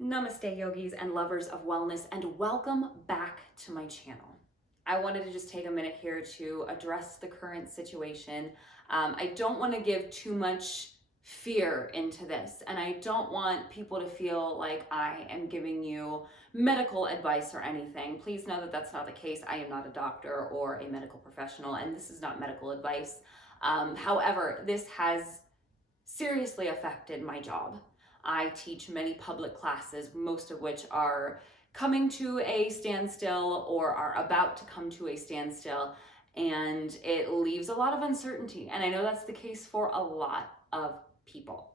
Namaste yogis and lovers of wellness, and welcome back to my channel. I wanted to just take a minute here to address the current situation. I don't want to give too much fear into this, and I don't want people to feel like I am giving you medical advice or anything. Please know that that's not the case. I am not a doctor or a medical professional, and this is not medical advice. However, this has seriously affected my job. I teach many public classes, most of which are coming to a standstill or are about to come to a standstill, and it leaves a lot of uncertainty. And I know that's the case for a lot of people.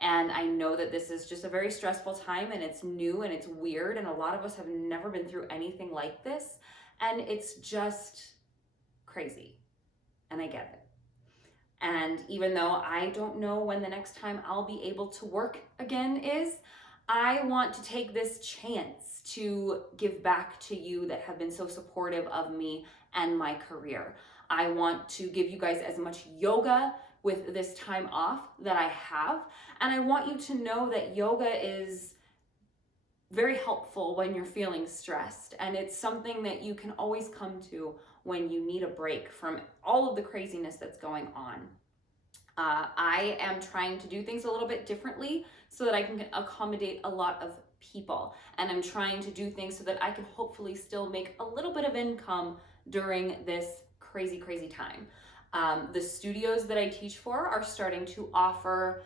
And I know that this is just a very stressful time, and it's new and it's weird, and a lot of us have never been through anything like this, and it's just crazy. And I get it. And even though I don't know when the next time I'll be able to work again is, I want to take this chance to give back to you that have been so supportive of me and my career. I want to give you guys as much yoga with this time off that I have. And I want you to know that yoga is very helpful when you're feeling stressed. And it's something that you can always come to when you need a break from all of the craziness that's going on. I am trying to do things a little bit differently so that I can accommodate a lot of people. And I'm trying to do things so that I can hopefully still make a little bit of income during this crazy, crazy time. The studios that I teach for are starting to offer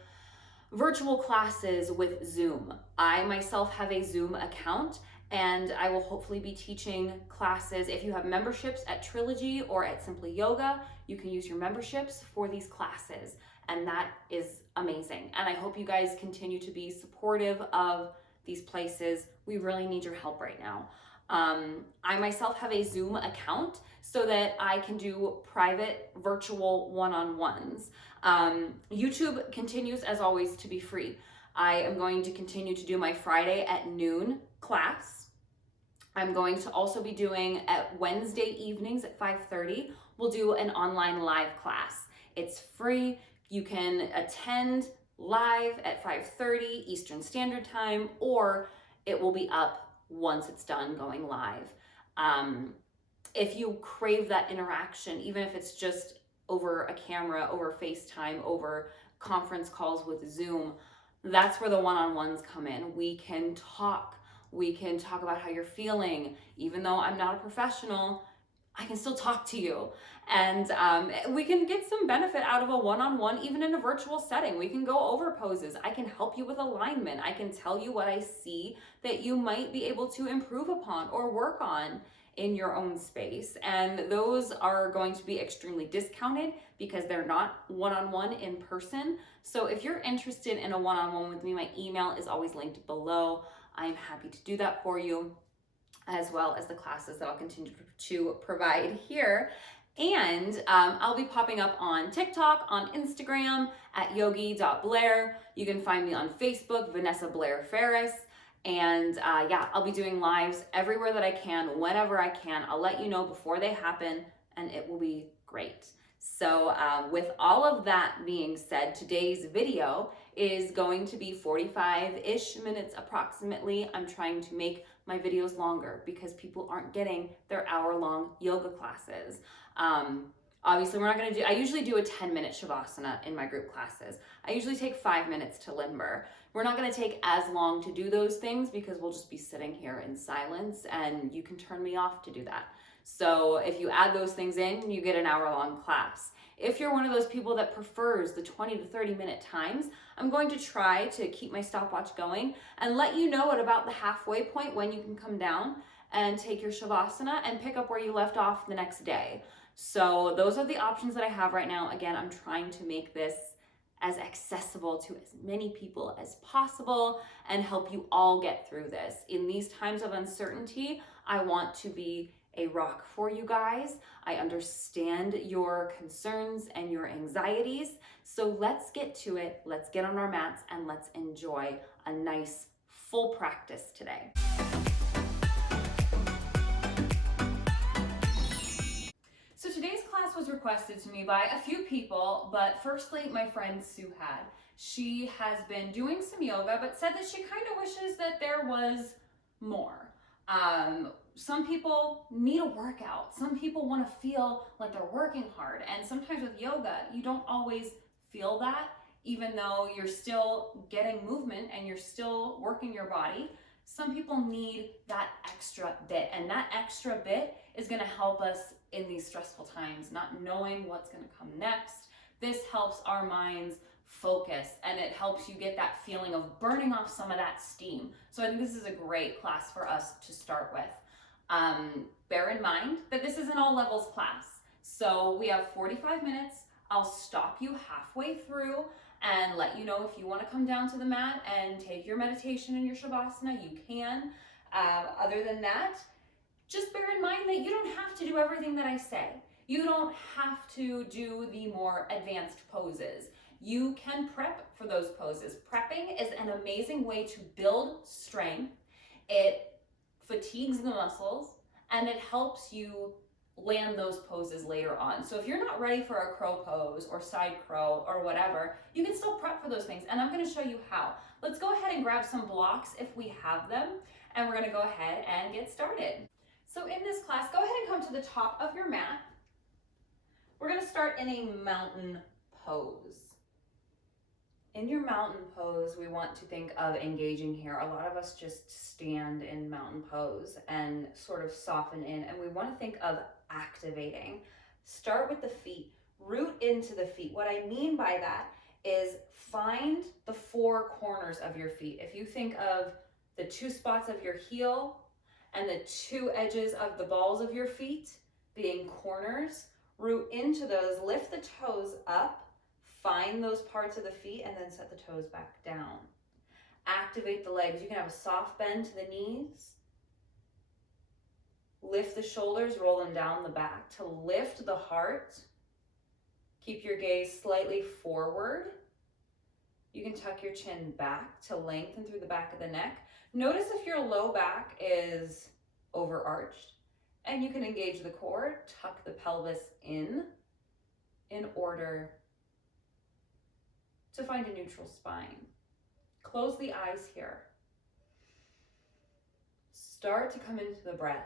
virtual classes with Zoom. I myself have a Zoom account, and I will hopefully be teaching classes. If you have memberships at Trilogy or at Simply Yoga, you can use your memberships for these classes, and that is amazing. And I hope you guys continue to be supportive of these places. We really need your help right now. I myself have a Zoom account so that I can do private virtual one-on-ones. YouTube continues as always to be free. I am going to continue to do my Friday at noon class. I'm going to also be doing at Wednesday evenings at 5:30. We'll do an online live class. It's free. You can attend live at 5:30 Eastern Standard Time, or it will be up once it's done going live. If you crave that interaction, even if it's just over a camera, over FaceTime, over conference calls with Zoom, that's where the one-on-ones come in. We can talk about how you're feeling. Even though I'm not a professional, I can still talk to you. And we can get some benefit out of a one-on-one, even in a virtual setting. We can go over poses. I can help you with alignment. I can tell you what I see that you might be able to improve upon or work on in your own space. And those are going to be extremely discounted because they're not one-on-one in person. So if you're interested in a one-on-one with me, my email is always linked below. I'm happy to do that for you, as well as the classes that I'll continue to provide here. And I'll be popping up on TikTok, on Instagram at yogi.blair. You can find me on Facebook, Vanessa Blair Ferris. And yeah, I'll be doing lives everywhere that I can, whenever I can. I'll let you know before they happen, and it will be great. So with all of that being said, today's video is going to be 45-ish minutes approximately. I'm trying to make my videos longer because people aren't getting their hour-long yoga classes. Obviously, we're not going to do, I usually do a 10-minute Shavasana in my group classes. I usually take 5 minutes to limber. We're not going to take as long to do those things because we'll just be sitting here in silence, and you can turn me off to do that. So if you add those things in, you get an hour-long class. If you're one of those people that prefers the 20 to 30-minute times, I'm going to try to keep my stopwatch going and let you know at about the halfway point when you can come down and take your Shavasana and pick up where you left off the next day. So those are the options that I have right now. Again, I'm trying to make this as accessible to as many people as possible and help you all get through this. In these times of uncertainty, I want to be a rock for you guys. I understand your concerns and your anxieties. So let's get to it. Let's get on our mats and let's enjoy a nice full practice today. So today's class class was requested to me by a few people, but firstly, my friend Suhad. She has been doing some yoga, but said that she kind of wishes that there was more. Some people need a workout. Some people want to feel like they're working hard. And sometimes with yoga, you don't always feel that, even though you're still getting movement and you're still working your body. Some people need that extra bit, and that extra bit is going to help us in these stressful times, not knowing what's going to come next. This helps our minds focus, and it helps you get that feeling of burning off some of that steam. So I think this is a great class for us to start with. Bear in mind that this is an all levels class. So we have 45 minutes. I'll stop you halfway through and let you know if you want to come down to the mat and take your meditation and your Shavasana, you can. Other than that, just bear in mind that you don't have to do everything that I say. You don't have to do the more advanced poses. You can prep for those poses. Prepping is an amazing way to build strength. It fatigues the muscles and it helps you land those poses later on. So if you're not ready for a crow pose or side crow or whatever, you can still prep for those things. And I'm going to show you how. Let's go ahead and grab some blocks if we have them. And we're going to go ahead and get started. So in this class, go ahead and come to the top of your mat. We're going to start in a mountain pose. In your mountain pose, we want to think of engaging here. A lot of us just stand in mountain pose and sort of soften in, and we want to think of activating. Start with the feet, root into the feet. What I mean by that is find the four corners of your feet. If you think of the two spots of your heel and the two edges of the balls of your feet being corners, root into those, lift the toes up, find those parts of the feet, and then set the toes back down. Activate the legs. You can have a soft bend to the knees. Lift the shoulders, roll them down the back to lift the heart. Keep your gaze slightly forward. You can tuck your chin back to lengthen through the back of the neck. Notice if your low back is overarched, and you can engage the core, tuck the pelvis in order to find a neutral spine. Close the eyes here. Start to come into the breath.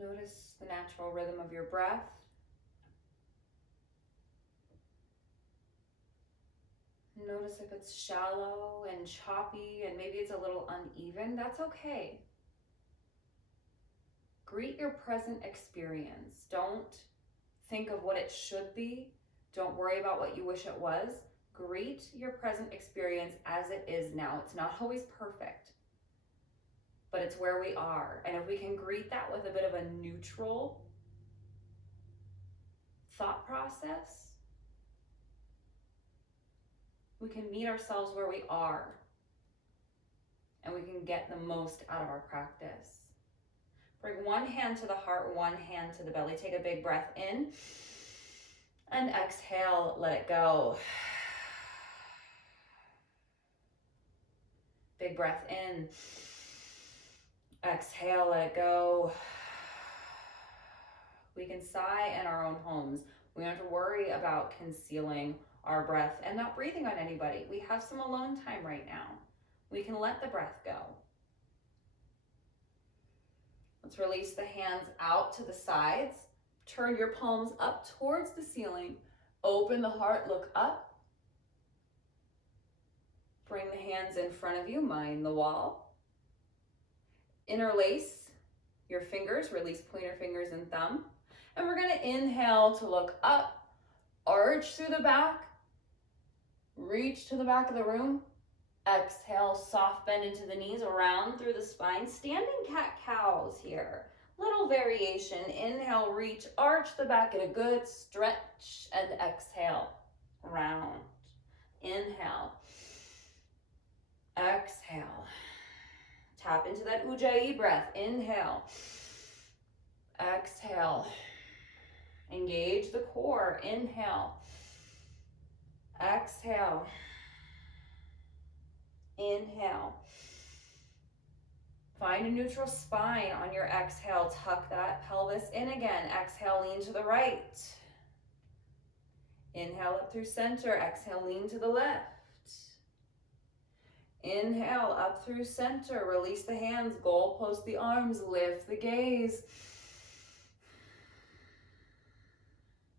Notice the natural rhythm of your breath. Notice if it's shallow and choppy and maybe it's a little uneven. That's okay. Greet your present experience. Don't think of what it should be. Don't worry about what you wish it was. Greet your present experience as it is now. It's not always perfect, but it's where we are. And if we can greet that with a bit of a neutral thought process, we can meet ourselves where we are, and we can get the most out of our practice. Bring one hand to the heart, one hand to the belly. Take a big breath in, and exhale, let it go. Big breath in. Exhale, let it go. We can sigh in our own homes. We don't have to worry about concealing our breath and not breathing on anybody. We have some alone time right now. We can let the breath go. Let's release the hands out to the sides. Turn your palms up towards the ceiling. Open the heart, look up. Bring the hands in front of you, mind the wall. Interlace your fingers, release pointer fingers and thumb. And we're gonna inhale to look up, arch through the back, reach to the back of the room. Exhale, soft bend into the knees, around through the spine. Standing cat-cows here. Little variation. Inhale, reach, arch the back, get a good stretch, and exhale, round. Inhale. Exhale. Tap into that Ujjayi breath. Inhale. Exhale. Engage the core. Inhale. Exhale. Inhale. Find a neutral spine on your exhale. Tuck that pelvis in again. Exhale, lean to the right. Inhale up through center. Exhale, lean to the left. Inhale up through center. Release the hands. Goalpost the arms. Lift the gaze.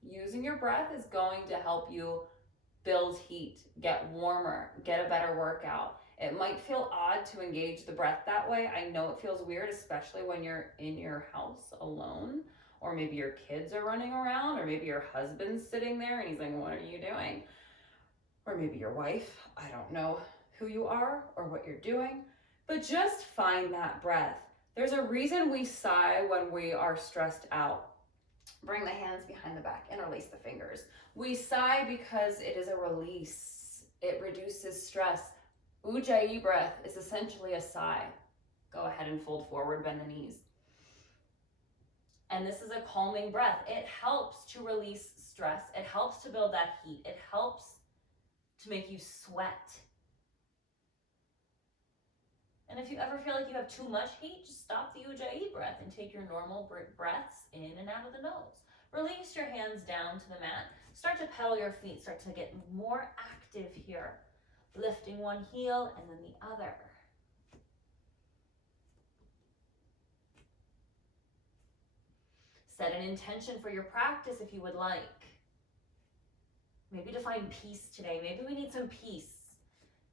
Using your breath is going to help you build heat, get warmer, get a better workout. It might feel odd to engage the breath that way. I know it feels weird, especially when you're in your house alone, or maybe your kids are running around, or maybe your husband's sitting there and he's like, what are you doing? Or maybe your wife. I don't know who you are or what you're doing, but just find that breath. There's a reason we sigh when we are stressed out. Bring the hands behind the back, interlace the fingers. We sigh because it is a release. It reduces stress. Ujjayi breath is essentially a sigh. Go ahead and fold forward, bend the knees. And this is a calming breath. It helps to release stress. It helps to build that heat. It helps to make you sweat. And if you ever feel like you have too much heat, just stop the Ujjayi breath and take your normal breaths in and out of the nose. Release your hands down to the mat. Start to pedal your feet. Start to get more active here. Lifting one heel and then the other. Set an intention for your practice if you would like. Maybe to find peace today. Maybe we need some peace.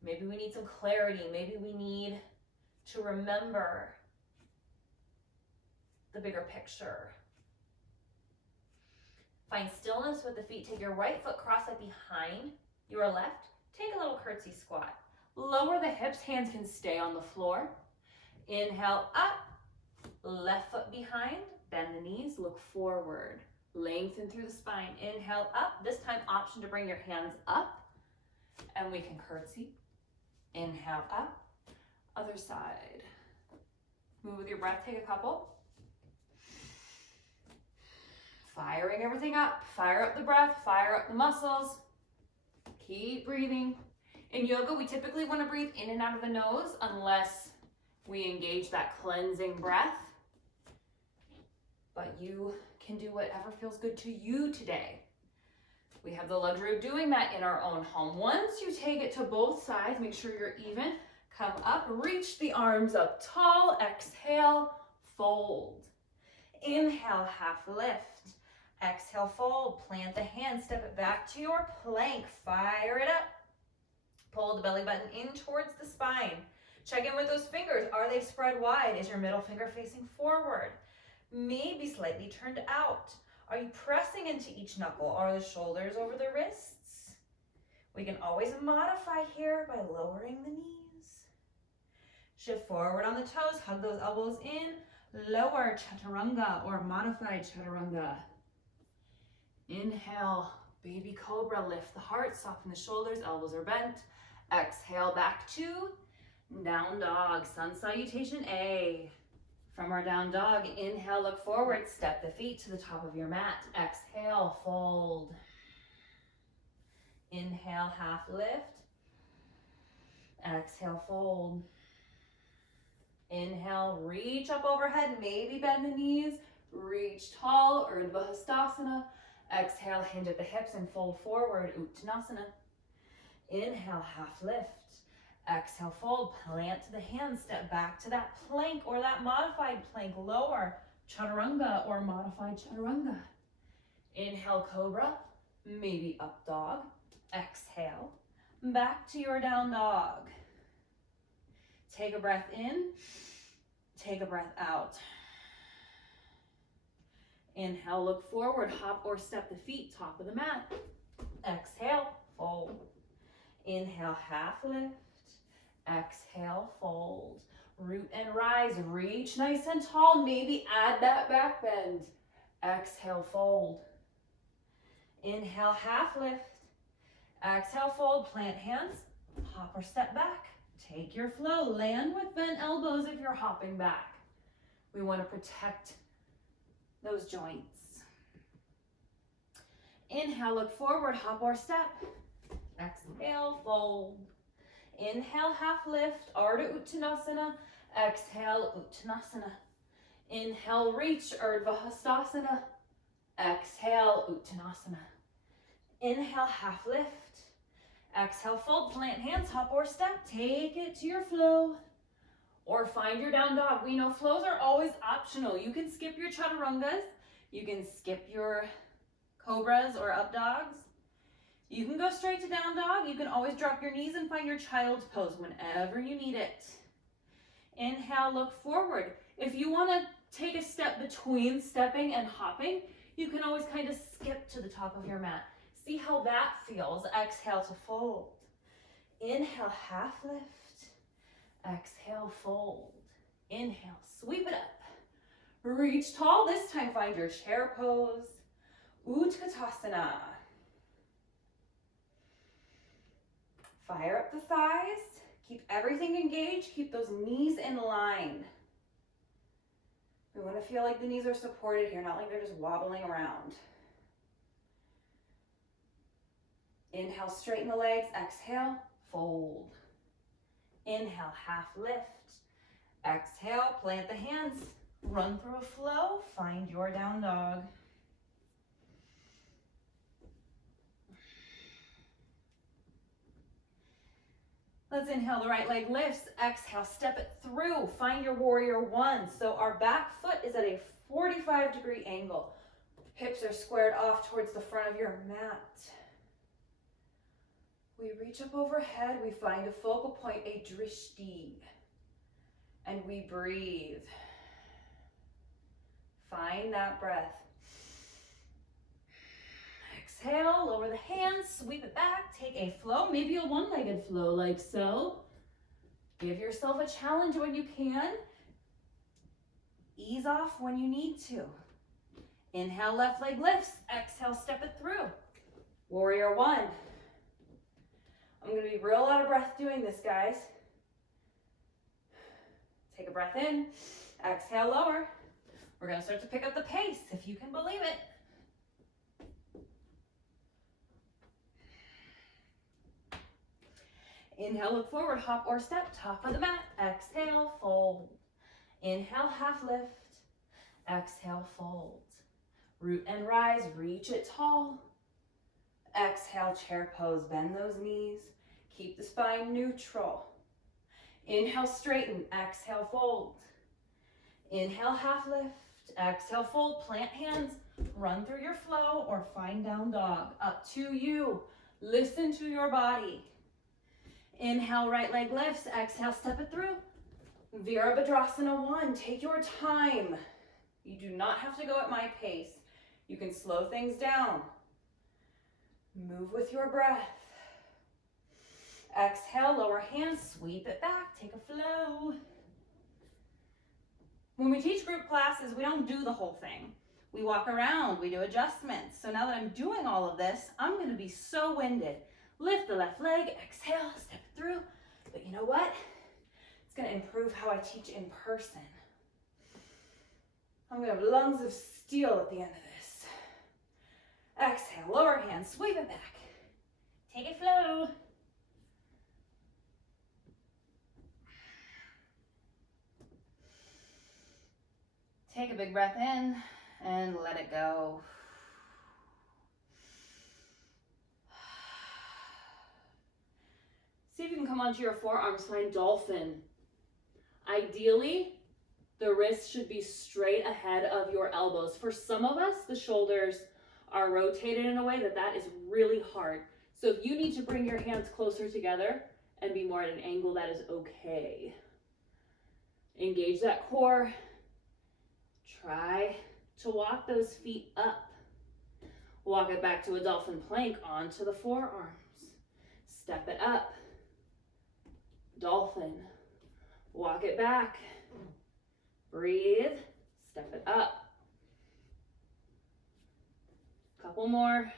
Maybe we need some clarity. Maybe we need to remember the bigger picture. Find stillness with the feet. Take your right foot, cross it behind your left. Take a little curtsy squat. Lower the hips, hands can stay on the floor. Inhale up, left foot behind, bend the knees, look forward. Lengthen through the spine. Inhale up, this time option to bring your hands up and we can curtsy. Inhale up, other side. Move with your breath, take a couple. Firing everything up, fire up the breath, fire up the muscles. Keep breathing. In yoga, we typically want to breathe in and out of the nose unless we engage that cleansing breath. But you can do whatever feels good to you today. We have the luxury of doing that in our own home. Once you take it to both sides, make sure you're even. Come up, reach the arms up tall. Exhale, fold. Inhale, half lift. Exhale, fold. Plant the hand, step it back to your plank. Fire it up. Pull the belly button in towards the spine. Check in with those fingers. Are they spread wide? Is your middle finger facing forward? Maybe slightly turned out. Are you pressing into each knuckle? Are the shoulders over the wrists? We can always modify here by lowering the knees. Shift forward on the toes. Hug those elbows in. Lower chaturanga or modified chaturanga. Inhale, baby cobra. Lift the heart, soften the shoulders, elbows are bent. Exhale, back to down dog, sun salutation A. From our down dog, inhale, look forward, step the feet to the top of your mat. Exhale, fold. Inhale, half lift. Exhale, fold. Inhale, reach up overhead, maybe bend the knees. Reach tall, Urdhva Hastasana. Exhale, hinge at the hips and fold forward, Uttanasana. Inhale, half lift. Exhale, fold, plant to the hands, step back to that plank or that modified plank, lower chaturanga or modified chaturanga. Inhale, cobra, maybe up dog. Exhale, back to your down dog. Take a breath in, take a breath out. Inhale, look forward, hop or step the feet, top of the mat. Exhale, fold. Inhale, half lift. Exhale, fold. Root and rise, reach nice and tall. Maybe add that back bend. Exhale, fold. Inhale, half lift. Exhale, fold, plant hands, hop or step back. Take your flow, land with bent elbows if you're hopping back. We want to protect those joints. Inhale, look forward, hop or step. Exhale, fold. Inhale, half lift, Ardha Uttanasana. Exhale, Uttanasana. Inhale, reach, Urdhva Hastasana. Exhale, Uttanasana. Inhale, half lift. Exhale, fold, plant hands, hop or step. Take it to your flow. Or find your down dog. We know flows are always optional. You can skip your chaturangas. You can skip your cobras or up dogs. You can go straight to down dog. You can always drop your knees and find your child's pose whenever you need it. Inhale, look forward. If you want to take a step between stepping and hopping, you can always kind of skip to the top of your mat. See how that feels. Exhale to fold. Inhale, half lift. Exhale, fold. Inhale, sweep it up. Reach tall. This time find your chair pose. Utkatasana. Fire up the thighs. Keep everything engaged. Keep those knees in line. We want to feel like the knees are supported here, not like they're just wobbling around. Inhale, straighten the legs. Exhale, fold. Inhale, half lift. Exhale, plant the hands. Run through a flow. Find your down dog. Let's inhale, the right leg lifts. Exhale, step it through. Find your warrior one. So our back foot is at a 45-degree angle. Hips are squared off towards the front of your mat. We reach up overhead. We find a focal point, a drishti. And we breathe. Find that breath. Exhale, lower the hands, sweep it back, take a flow, maybe a one-legged flow like so. Give yourself a challenge when you can. Ease off when you need to. Inhale, left leg lifts. Exhale, step it through. Warrior one. I'm gonna be real out of breath doing this, guys. Take a breath in, exhale, lower. We're gonna start to pick up the pace, if you can believe it. Inhale, look forward, hop or step, top of the mat. Exhale, fold. Inhale, half lift. Exhale, fold. Root and rise, reach it tall. Exhale, chair pose, bend those knees. Keep the spine neutral. Inhale, straighten. Exhale, fold. Inhale, half lift. Exhale, fold, plant hands. Run through your flow or find down dog. Up to you. Listen to your body. Inhale, right leg lifts. Exhale, step it through. Virabhadrasana 1. Take your time. You do not have to go at my pace. You can slow things down. Move with your breath. Exhale, lower hands, sweep it back, take a flow. When we teach group classes, we don't do the whole thing. We walk around, we do adjustments. So now that I'm doing all of this, I'm gonna be so winded. Lift the left leg, exhale, step it through. But you know what? It's gonna improve how I teach in person. I'm gonna have lungs of steel at the end of this. Exhale, lower hand, sweep it back. Take a flow. Take a big breath in and let it go. See if you can come onto your forearms, find dolphin. Ideally, the wrists should be straight ahead of your elbows. For some of us, the shoulders are rotated in a way that is really hard. So if you need to bring your hands closer together and be more at an angle, that is okay. Engage that core. Try to walk those feet up. Walk it back to a dolphin plank onto the forearms. Step it up. Dolphin. Walk it back. Breathe. Step it up. Couple more.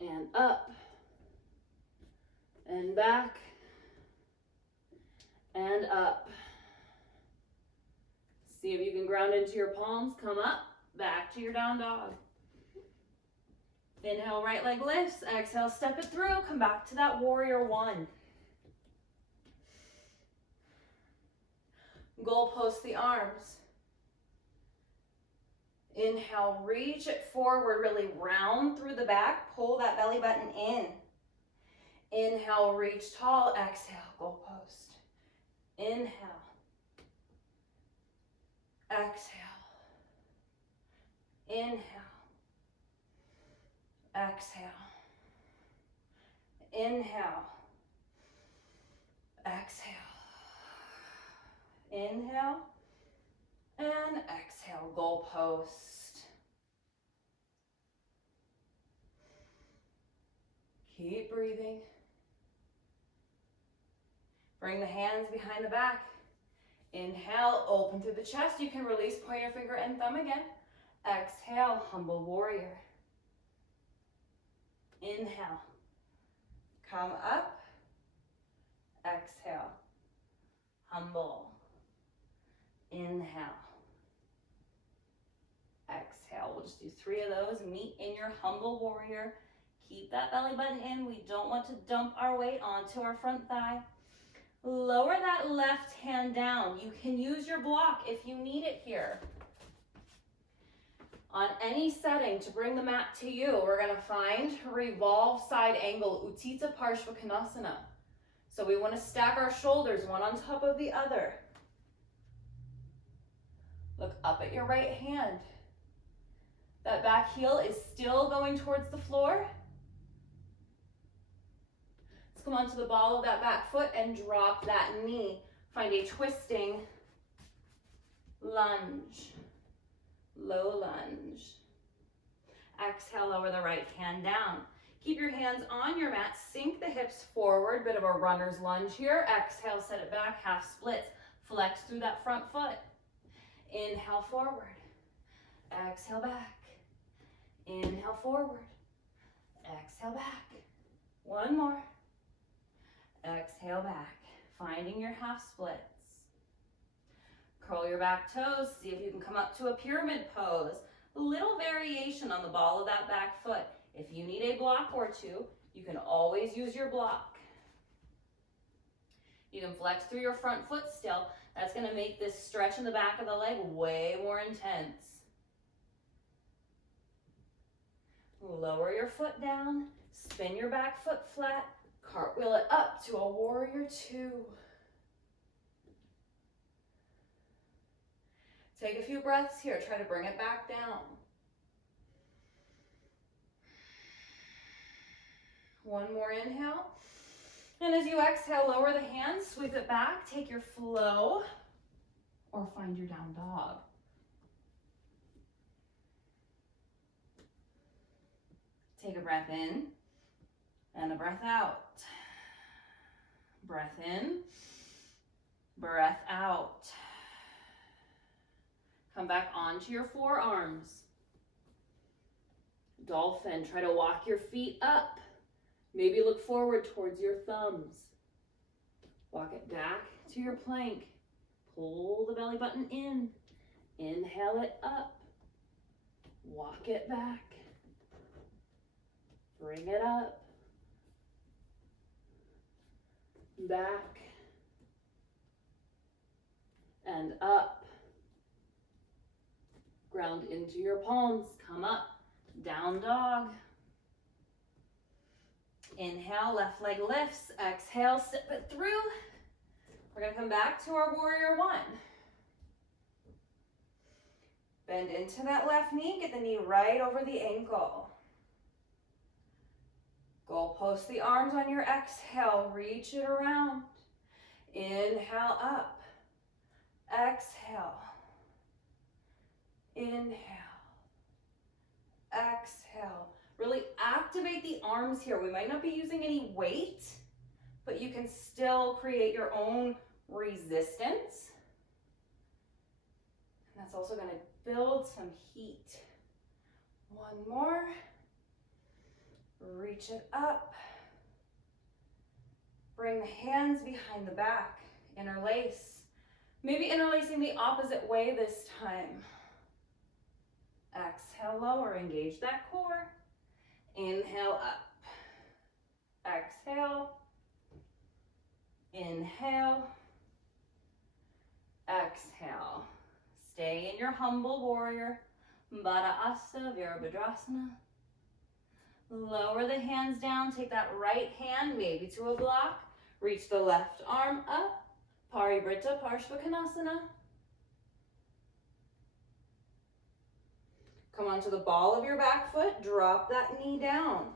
And up. And back. And up. See if you can ground into your palms. Come up. Back to your down dog. Inhale, right leg lifts. Exhale, step it through. Come back to that warrior one. Goal post the arms. Inhale, reach it forward, really round through the back. Pull that belly button in. Inhale, reach tall. Exhale, goal post. Inhale. Exhale. Inhale. Exhale. Inhale. Exhale. Inhale. And exhale, goal post. Keep breathing. Bring the hands behind the back. Inhale, open through the chest. You can release pointer finger and thumb again. Exhale, humble warrior. Inhale. Come up. Exhale. Humble. Inhale. Exhale. We'll just do 3 of those. Meet in your humble warrior. Keep that belly button in. We don't want to dump our weight onto our front thigh. Lower that left hand down. You can use your block if you need it here. On any setting to bring the mat to you, we're going to find revolve side angle, Utthita Parshvakonasana. So we want to stack our shoulders one on top of the other. Look up at your right hand. That back heel is still going towards the floor. Let's come onto the ball of that back foot and drop that knee. Find a twisting lunge. Low lunge. Exhale, lower the right hand down. Keep your hands on your mat. Sink the hips forward. Bit of a runner's lunge here. Exhale, set it back. Half splits. Flex through that front foot. Inhale, forward. Exhale, back. Inhale, forward. Exhale, back. One more. Exhale, back. Finding your half splits. Curl your back toes. See if you can come up to a pyramid pose. A little variation on the ball of that back foot. If you need a block or two, you can always use your block. You can flex through your front foot still. That's going to make this stretch in the back of the leg way more intense. Lower your foot down. Spin your back foot flat. Cartwheel it up to a warrior two. Take a few breaths here. Try to bring it back down. One more inhale. And as you exhale, lower the hands, sweep it back, take your flow, or find your down dog. Take a breath in and a breath out. Breath in, breath out. Come back onto your forearms. Dolphin, try to walk your feet up. Maybe look forward towards your thumbs. Walk it back to your plank. Pull the belly button in. Inhale it up. Walk it back. Bring it up. Back. And up. Ground into your palms. Come up. Down dog. Inhale, left leg lifts. Exhale, step it through. We're going to come back to our warrior one. Bend into that left knee. Get the knee right over the ankle. Goal post the arms on your exhale. Reach it around. Inhale up. Exhale. Inhale. Exhale. Really activate the arms here. We might not be using any weight, but you can still create your own resistance. And that's also going to build some heat. One more. Reach it up. Bring the hands behind the back. Interlace. Maybe interlacing the opposite way this time. Exhale, lower. Engage that core. Inhale up. Exhale. Inhale. Exhale. Stay in your humble warrior. Baddha Asana, Virabhadrasana. Lower the hands down. Take that right hand maybe to a block. Reach the left arm up. Parivrtta Parshvakonasana. Come onto the ball of your back foot. Drop that knee down.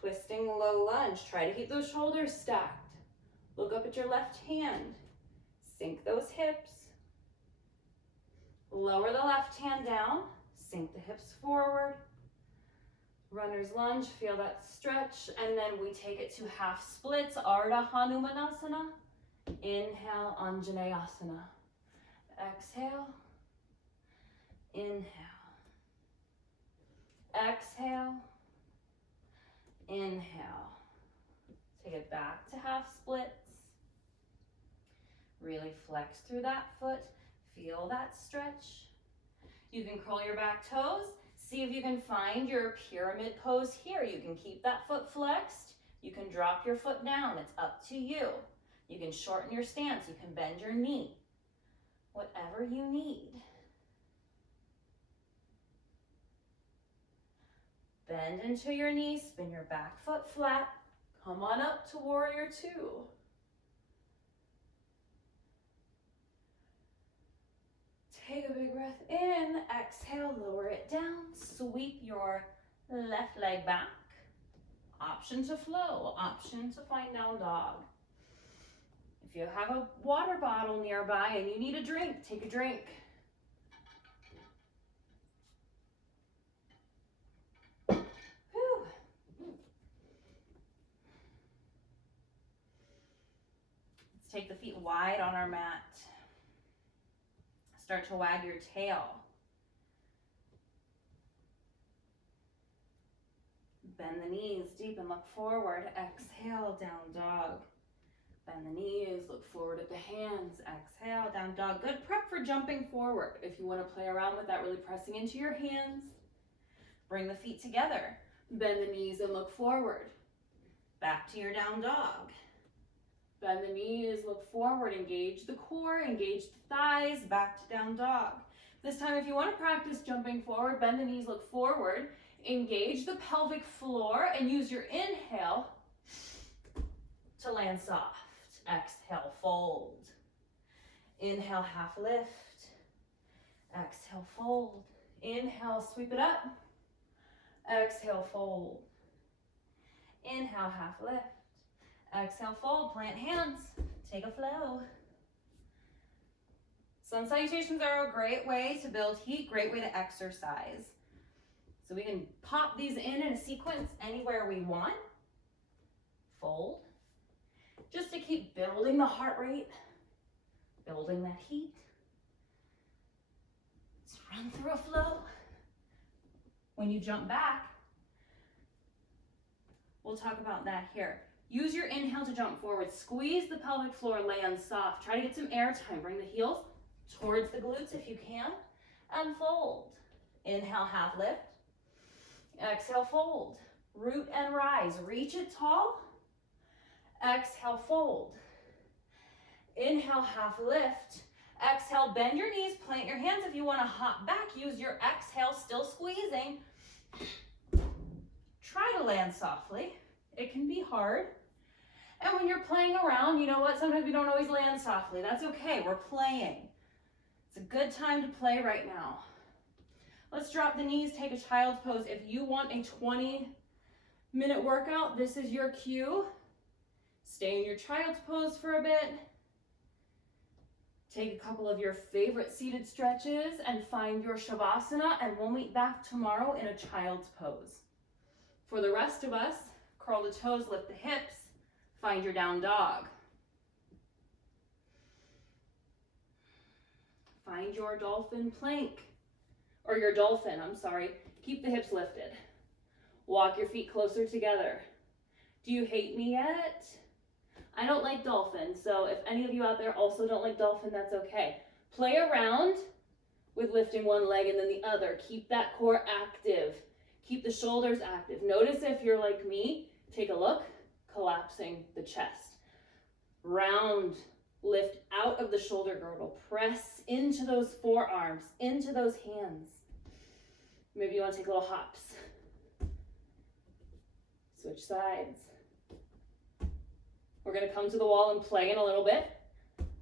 Twisting low lunge. Try to keep those shoulders stacked. Look up at your left hand. Sink those hips. Lower the left hand down. Sink the hips forward. Runner's lunge. Feel that stretch. And then we take it to half splits. Ardha Hanumanasana. Inhale, Anjaneyasana. Exhale. Inhale. Exhale. Inhale. Take it back to half splits. Really flex through that foot. Feel that stretch. You can curl your back toes. See if you can find your pyramid pose here. You can keep that foot flexed. You can drop your foot down. It's up to you. You can shorten your stance. You can bend your knee. Whatever you need. Bend into your knee. Spin your back foot flat. Come on up to warrior two. Take a big breath in. Exhale, lower it down. Sweep your left leg back. Option to flow. Option to find down dog. If you have a water bottle nearby and you need a drink, take a drink. Whew. Let's take the feet wide on our mat. Start to wag your tail. Bend the knees deep and look forward. Exhale, down dog. Bend the knees, look forward at the hands. Exhale, down dog. Good prep for jumping forward. If you want to play around with that, really pressing into your hands. Bring the feet together. Bend the knees and look forward. Back to your down dog. Bend the knees, look forward, engage the core, engage the thighs, back to down dog. This time, if you want to practice jumping forward, bend the knees, look forward, engage the pelvic floor, and use your inhale to land soft. Exhale, fold. Inhale, half lift. Exhale, fold. Inhale, sweep it up. Exhale, fold. Inhale, half lift. Exhale, fold, plant hands, take a flow. Sun salutations are a great way to build heat, great way to exercise. So we can pop these in a sequence anywhere we want. Fold. Just to keep building the heart rate, building that heat. Let's run through a flow. When you jump back, we'll talk about that here. Use your inhale to jump forward. Squeeze the pelvic floor, land soft. Try to get some air time. Bring the heels towards the glutes if you can. And fold. Inhale, half lift. Exhale, fold. Root and rise. Reach it tall. Exhale, fold. Inhale, half lift. Exhale, bend your knees. Plant your hands if you want to hop back. Use your exhale, still squeezing. Try to land softly. It can be hard. And when you're playing around, you know what? Sometimes we don't always land softly. That's okay. We're playing. It's a good time to play right now. Let's drop the knees, take a child's pose. If you want a 20-minute workout, this is your cue. Stay in your child's pose for a bit. Take a couple of your favorite seated stretches and find your Shavasana, and we'll meet back tomorrow in a child's pose. For the rest of us, curl the toes, lift the hips, find your down dog. Find your dolphin plank, or your dolphin, I'm sorry. Keep the hips lifted. Walk your feet closer together. Do you hate me yet? I don't like dolphin, so if any of you out there also don't like dolphin, that's okay. Play around with lifting one leg and then the other. Keep that core active. Keep the shoulders active. Notice if you're like me, take a look, collapsing the chest. Round, lift out of the shoulder girdle. Press into those forearms, into those hands. Maybe you want to take little hops. Switch sides. We're going to come to the wall and play in a little bit.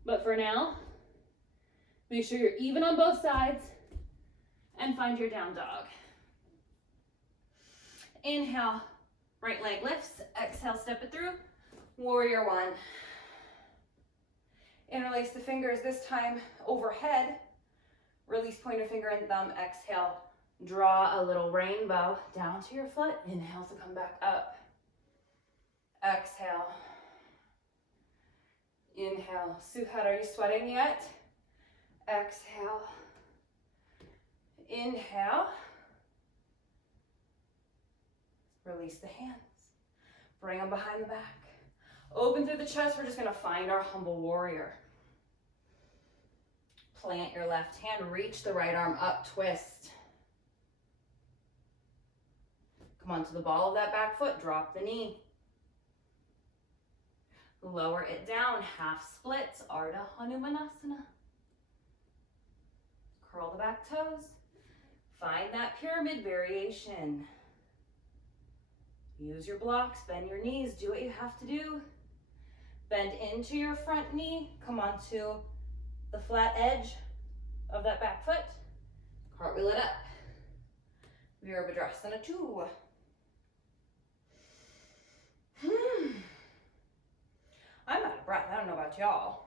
But for now, make sure you're even on both sides and find your down dog. Inhale, right leg lifts. Exhale, step it through. Warrior one. Interlace the fingers, this time overhead. Release pointer finger and thumb. Exhale, draw a little rainbow down to your foot. Inhale to come back up. Exhale. Inhale. Suhat, are you sweating yet? Exhale. Inhale. Release the hands. Bring them behind the back. Open through the chest. We're just going to find our humble warrior. Plant your left hand. Reach the right arm up. Twist. Come on to the ball of that back foot. Drop the knee. Lower it down. Half splits. Ardha Hanumanasana. Curl the back toes. Find that pyramid variation. Use your blocks. Bend your knees. Do what you have to do. Bend into your front knee. Come onto the flat edge of that back foot. Cartwheel it up. Virabhadrasana 2. I'm out of breath. I don't know about y'all.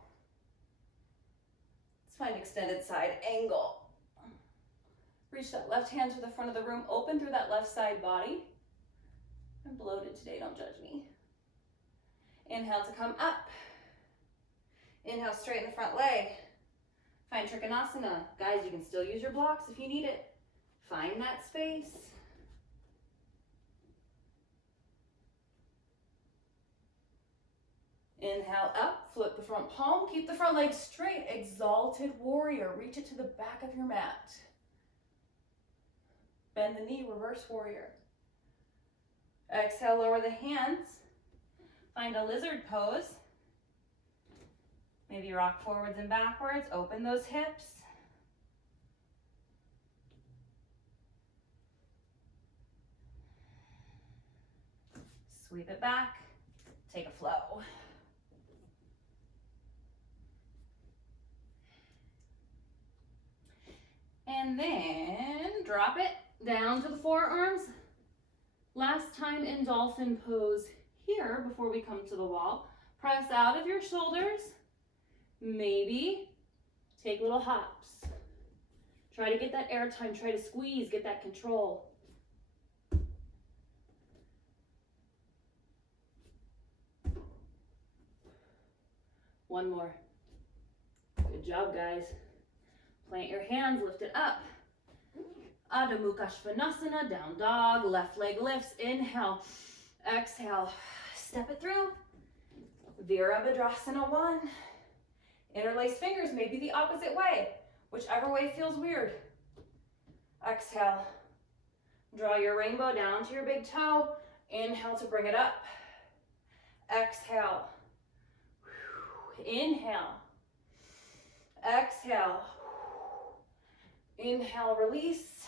Let's find extended side angle. Reach that left hand to the front of the room. Open through that left side body. I'm bloated today. Don't judge me. Inhale to come up. Inhale, straighten the front leg. Find Trikonasana. Guys, you can still use your blocks if you need it. Find that space. Inhale up, flip the front palm. Keep the front leg straight. Exalted warrior. Reach it to the back of your mat. Bend the knee, reverse warrior. Exhale, lower the hands. Find a lizard pose. Maybe rock forwards and backwards. Open those hips. Sweep it back. Take a flow. And then drop it down to the forearms. Last time in dolphin pose here before we come to the wall. Press out of your shoulders. Maybe take little hops. Try to get that air time. Try to squeeze, get that control. One more. Good job, guys. Plant your hands, lift it up. Adho Mukha Svanasana, down dog, left leg lifts, inhale, exhale, step it through. Virabhadrasana 1. Interlace fingers, maybe the opposite way, whichever way feels weird. Exhale, draw your rainbow down to your big toe. Inhale to bring it up. Exhale, inhale, exhale, inhale, release.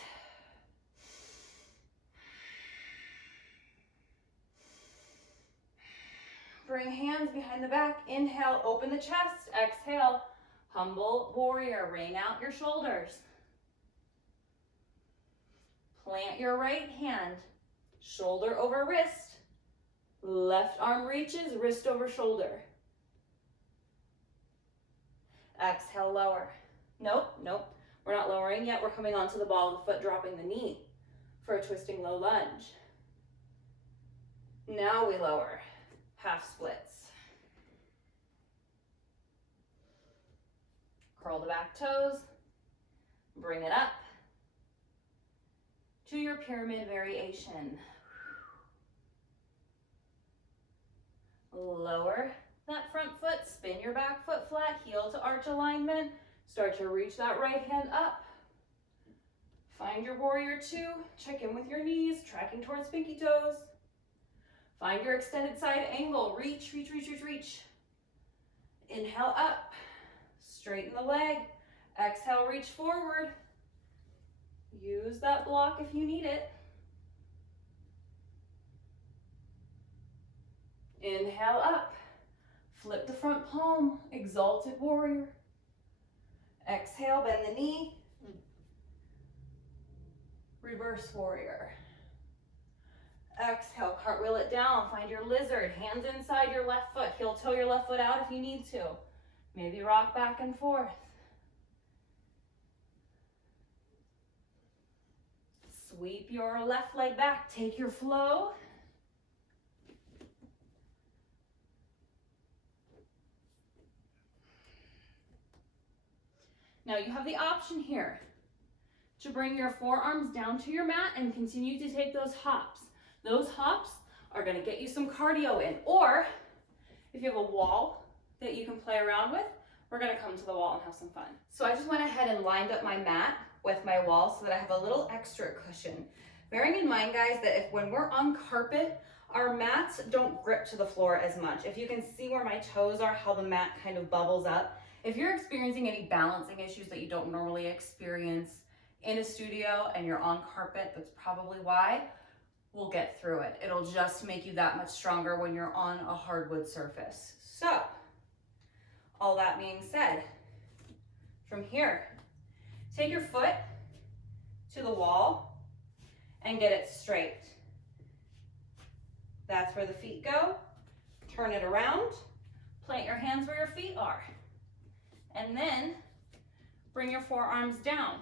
Bring hands behind the back. Inhale, open the chest. Exhale, humble warrior. Rain out your shoulders. Plant your right hand, shoulder over wrist. Left arm reaches, wrist over shoulder. Exhale, lower. Nope, nope. We're not lowering yet. We're coming onto the ball of the foot, dropping the knee for a twisting low lunge. Now we lower. Half splits. Curl the back toes. Bring it up to your pyramid variation. Lower that front foot. Spin your back foot flat. Heel to arch alignment. Start to reach that right hand up. Find your warrior two. Check in with your knees, tracking towards pinky toes. Find your extended side angle. Reach, reach, reach, reach, reach. Inhale up. Straighten the leg. Exhale, reach forward. Use that block if you need it. Inhale up. Flip the front palm. Exalted warrior. Exhale, bend the knee. Reverse warrior. Exhale, cartwheel it down. Find your lizard. Hands inside your left foot. Heel toe your left foot out if you need to. Maybe rock back and forth. Sweep your left leg back. Take your flow. Now you have the option here to bring your forearms down to your mat and continue to take those hops. Those hops are gonna get you some cardio in. Or if you have a wall that you can play around with, we're gonna come to the wall and have some fun. So I just went ahead and lined up my mat with my wall so that I have a little extra cushion. Bearing in mind, guys, that when we're on carpet, our mats don't grip to the floor as much. If you can see where my toes are, how the mat kind of bubbles up. If you're experiencing any balancing issues that you don't normally experience in a studio and you're on carpet, that's probably why. We'll get through it. It'll just make you that much stronger when you're on a hardwood surface. So, all that being said, from here, take your foot to the wall and get it straight. That's where the feet go. Turn it around, plant your hands where your feet are, and then bring your forearms down.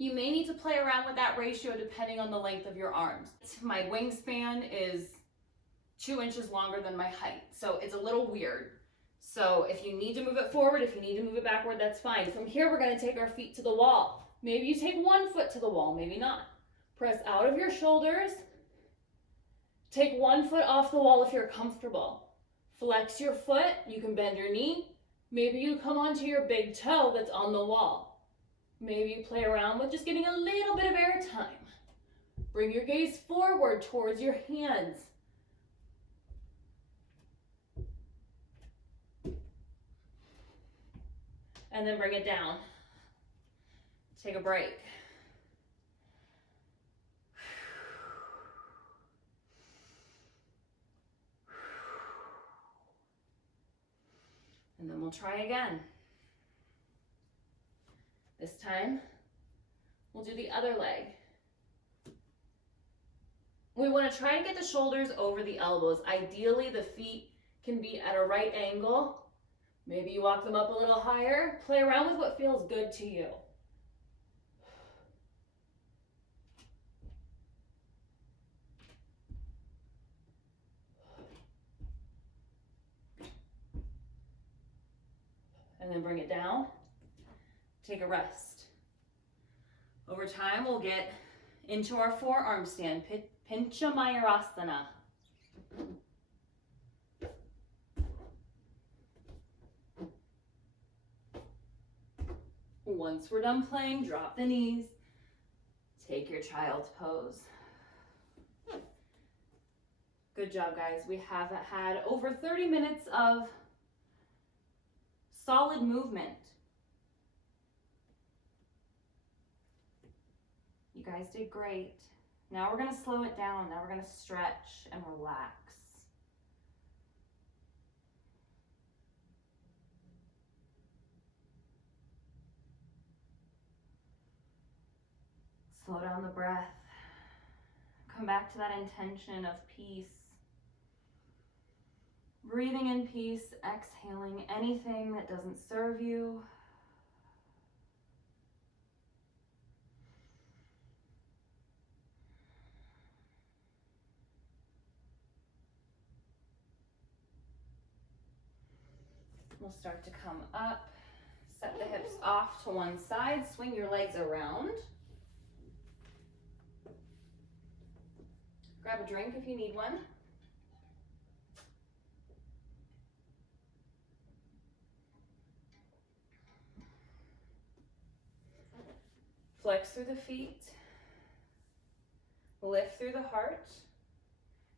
You may need to play around with that ratio depending on the length of your arms. My wingspan is 2 inches longer than my height, so it's a little weird. So if you need to move it forward, if you need to move it backward, that's fine. From here, we're gonna take our feet to the wall. Maybe you take 1 foot to the wall, maybe not. Press out of your shoulders. Take 1 foot off the wall if you're comfortable. Flex your foot, you can bend your knee. Maybe you come onto your big toe that's on the wall. Maybe you play around with just getting a little bit of air time. Bring your gaze forward towards your hands. And then bring it down. Take a break. And then we'll try again. This time, we'll do the other leg. We want to try to get the shoulders over the elbows. Ideally, the feet can be at a right angle. Maybe you walk them up a little higher. Play around with what feels good to you. And then bring it down. Take a rest. Over time, we'll get into our forearm stand, Pincha Mayurasana. Once we're done playing, drop the knees. Take your child's pose. Good job, guys. We have had over 30 minutes of solid movement. You guys did great. Now we're gonna slow it down. Now we're gonna stretch and relax. Slow down the breath. Come back to that intention of peace. Breathing in peace, exhaling anything that doesn't serve you. We'll start to come up, set the hips off to one side, swing your legs around. Grab a drink if you need one. Flex through the feet, lift through the heart,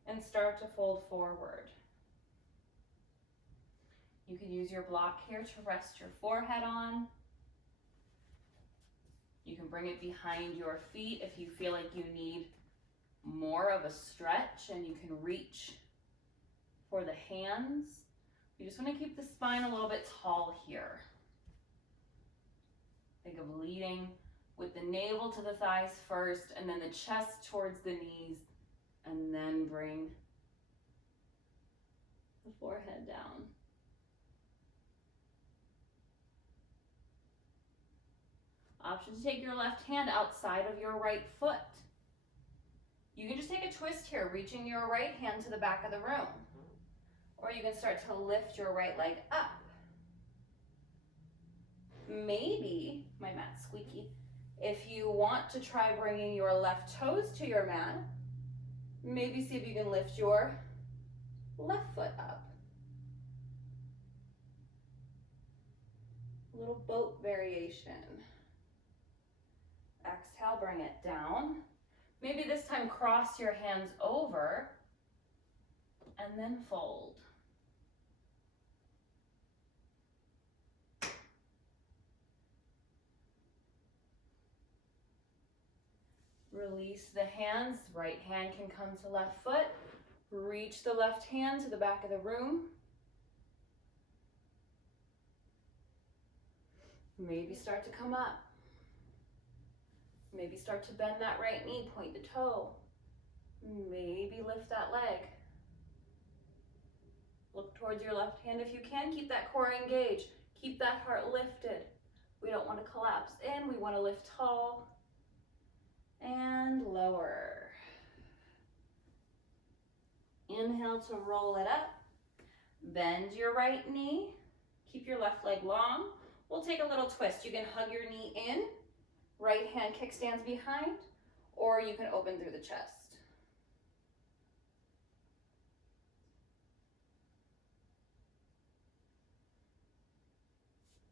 and start to fold forward. You can use your block here to rest your forehead on. You can bring it behind your feet if you feel like you need more of a stretch, and you can reach for the hands. You just want to keep the spine a little bit tall here. Think of leading with the navel to the thighs first, and then the chest towards the knees, and then bring the forehead down. Option to take your left hand outside of your right foot. You can just take a twist here, reaching your right hand to the back of the room. Or you can start to lift your right leg up. Maybe, my mat's squeaky, if you want to try bringing your left toes to your mat, maybe see if you can lift your left foot up. A little boat variation. Exhale, bring it down. Maybe this time cross your hands over and then fold. Release the hands. Right hand can come to left foot. Reach the left hand to the back of the room. Maybe start to come up. Maybe start to bend that right knee, point the toe. Maybe lift that leg. Look towards your left hand if you can. Keep that core engaged. Keep that heart lifted. We don't want to collapse in. We want to lift tall and lower. Inhale to roll it up. Bend your right knee. Keep your left leg long. We'll take a little twist. You can hug your knee in. Right hand kickstands behind, or you can open through the chest.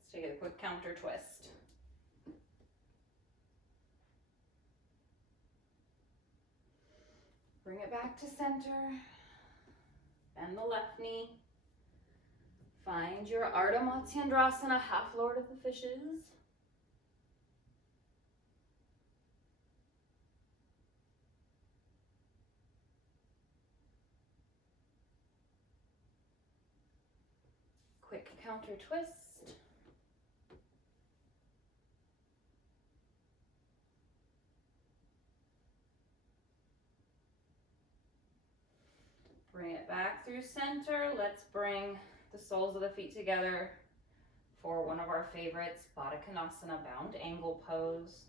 Let's take a quick counter twist. Bring it back to center. Bend the left knee. Find your Ardha Matsyendrasana, half Lord of the Fishes. Quick counter twist. Bring it back through center. Let's bring the soles of the feet together for one of our favorites, Baddha Konasana, bound angle pose.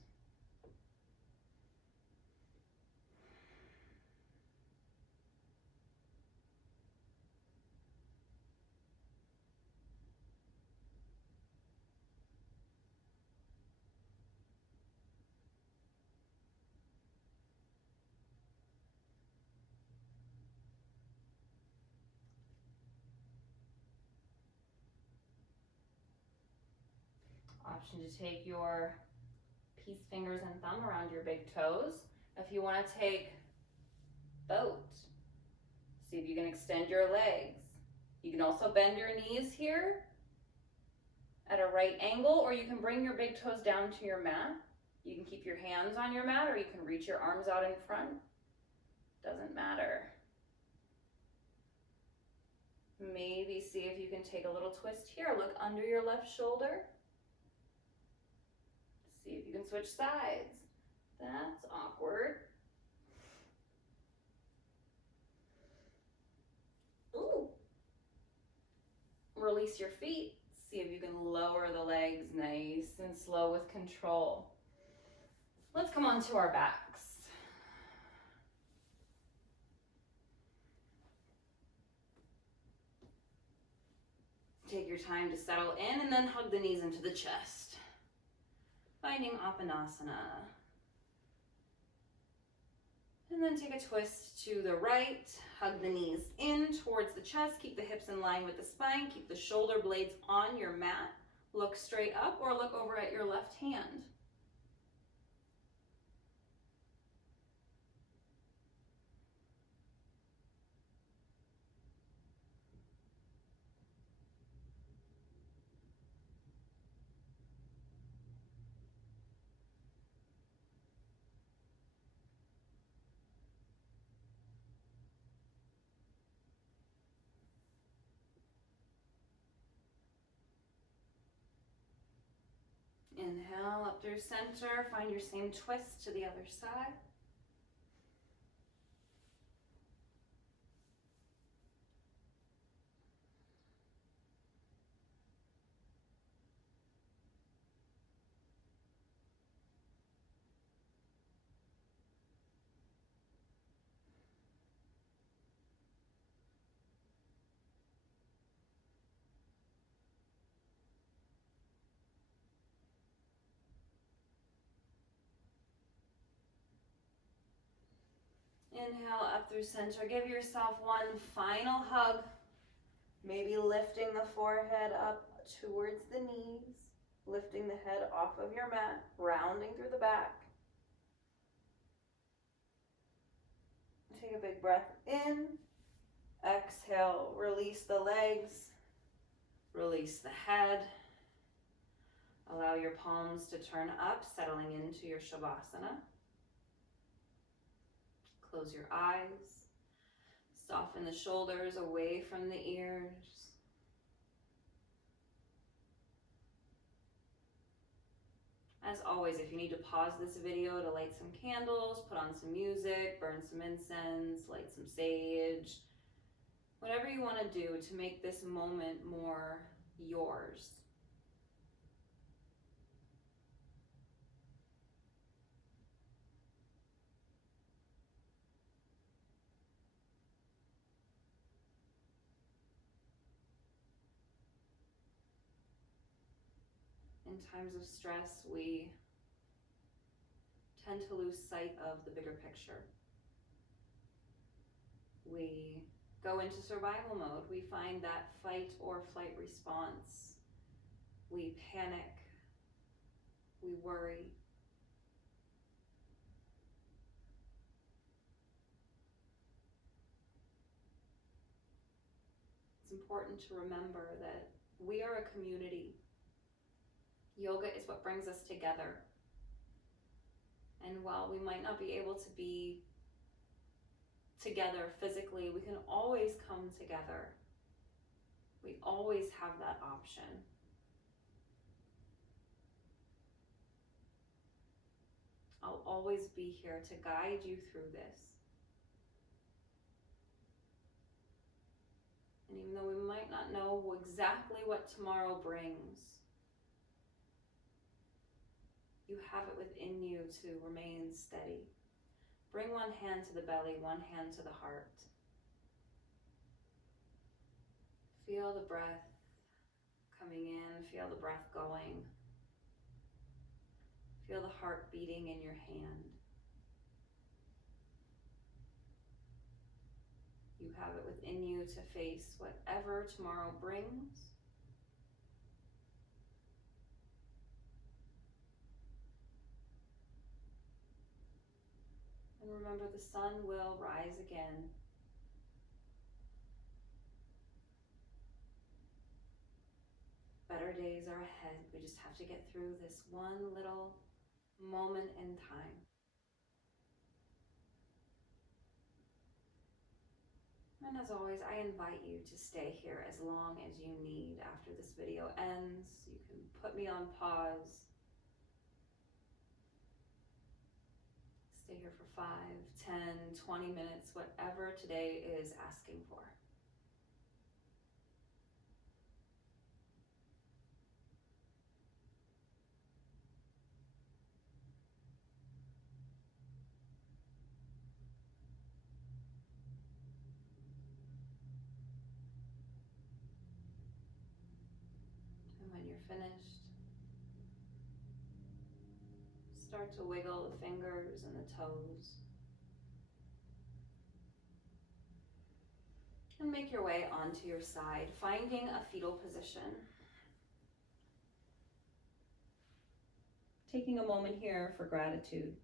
Option to take your peace fingers and thumb around your big toes. If you want to take boat, see if you can extend your legs. You can also bend your knees here at a right angle, or you can bring your big toes down to your mat. You can keep your hands on your mat, or you can reach your arms out in front. Doesn't matter. Maybe see if you can take a little twist here. Look under your left shoulder. See if you can switch sides. That's awkward. Ooh. Release your feet. See if you can lower the legs nice and slow with control. Let's come onto our backs. Take your time to settle in and then hug the knees into the chest. Finding Apanasana. And then take a twist to the right. Hug the knees in towards the chest. Keep the hips in line with the spine. Keep the shoulder blades on your mat. Look straight up or look over at your left hand. Inhale up through center. Find your same twist to the other side. Inhale up through center. Give yourself one final hug. Maybe lifting the forehead up towards the knees. Lifting the head off of your mat. Rounding through the back. Take a big breath in. Exhale. Release the legs. Release the head. Allow your palms to turn up, settling into your Shavasana. Close your eyes. Soften the shoulders away from the ears. As always, if you need to pause this video to light some candles, put on some music, burn some incense, light some sage, whatever you want to do to make this moment more yours. In times of stress, we tend to lose sight of the bigger picture. We go into survival mode. We find that fight or flight response. We panic. We worry. It's important to remember that we are a community. Yoga is what brings us together. And while we might not be able to be together physically, we can always come together. We always have that option. I'll always be here to guide you through this. And even though we might not know exactly what tomorrow brings, you have it within you to remain steady. Bring one hand to the belly, one hand to the heart. Feel the breath coming in, feel the breath going. Feel the heart beating in your hand. You have it within you to face whatever tomorrow brings. And remember, the sun will rise again. Better days are ahead. We just have to get through this one little moment in time. And as always, I invite you to stay here as long as you need after this video ends. You can put me on pause. Stay here for 5, 10, 20 minutes, whatever today is asking for. And when you're finished, start to wiggle the fingers and the toes. And make your way onto your side, finding a fetal position. Taking a moment here for gratitude.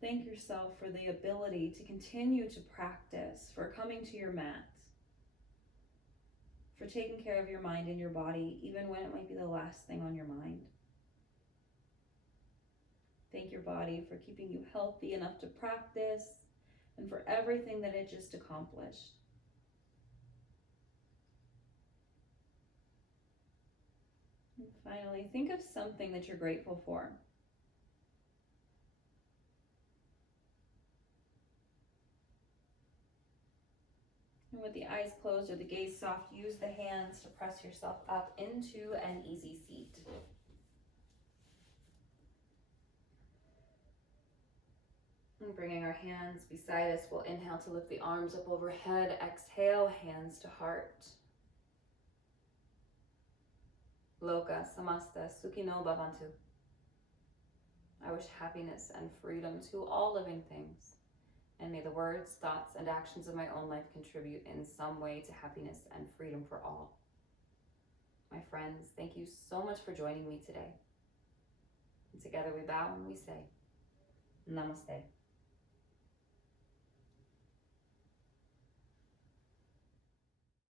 Thank yourself for the ability to continue to practice, for coming to your mat, for taking care of your mind and your body, even when it might be the last thing on your mind. Thank your body for keeping you healthy enough to practice and for everything that it just accomplished. Finally, think of something that you're grateful for. And with the eyes closed or the gaze soft, use the hands to press yourself up into an easy seat. And bringing our hands beside us, we'll inhale to lift the arms up overhead. Exhale, hands to heart. Loka samasta sukhino bhavantu. I wish happiness and freedom to all living things. And may the words, thoughts, and actions of my own life contribute in some way to happiness and freedom for all. My friends, thank you so much for joining me today. And together we bow and we say, Namaste.